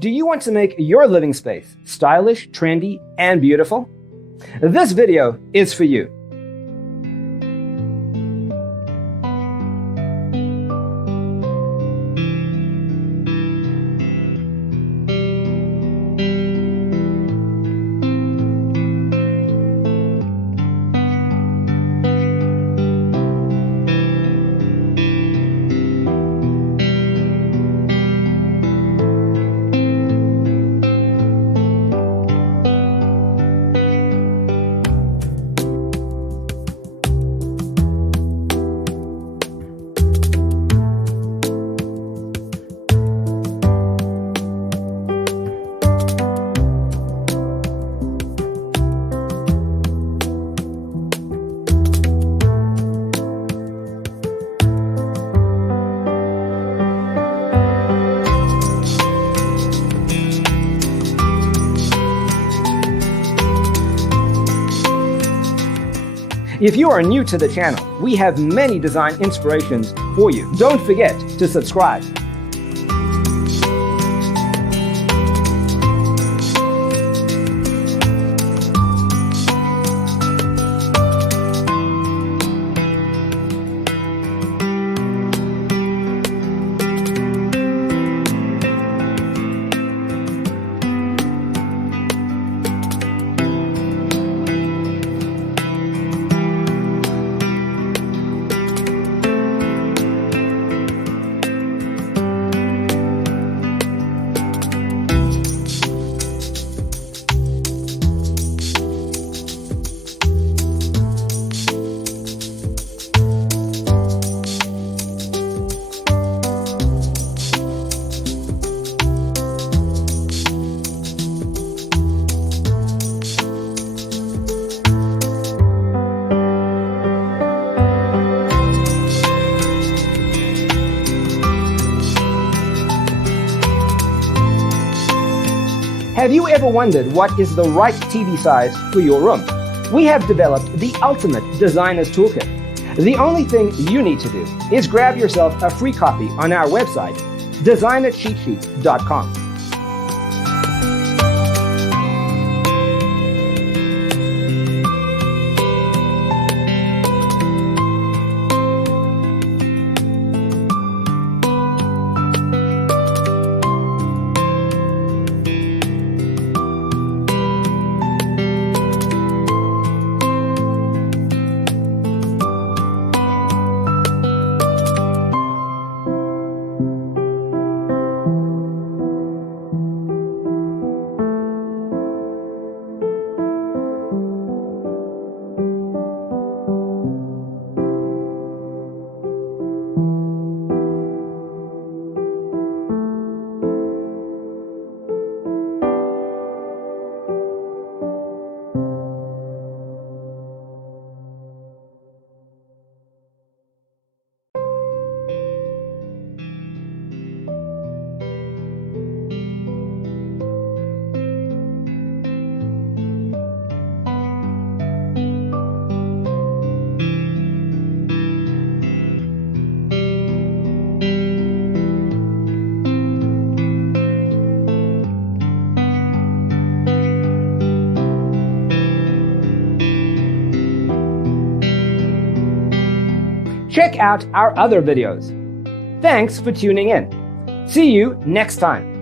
Do you want to make your living space stylish, trendy, and beautiful? This video is for you. If you are new to the channel, we have many design inspirations for you. Don't forget to subscribe. Have you ever wondered what is the right TV size for your room? We have developed the ultimate designer's toolkit. The only thing you need to do is grab yourself a free copy on our website, designercheatsheet.com. Check out our other videos. Thanks for tuning in. See you next time.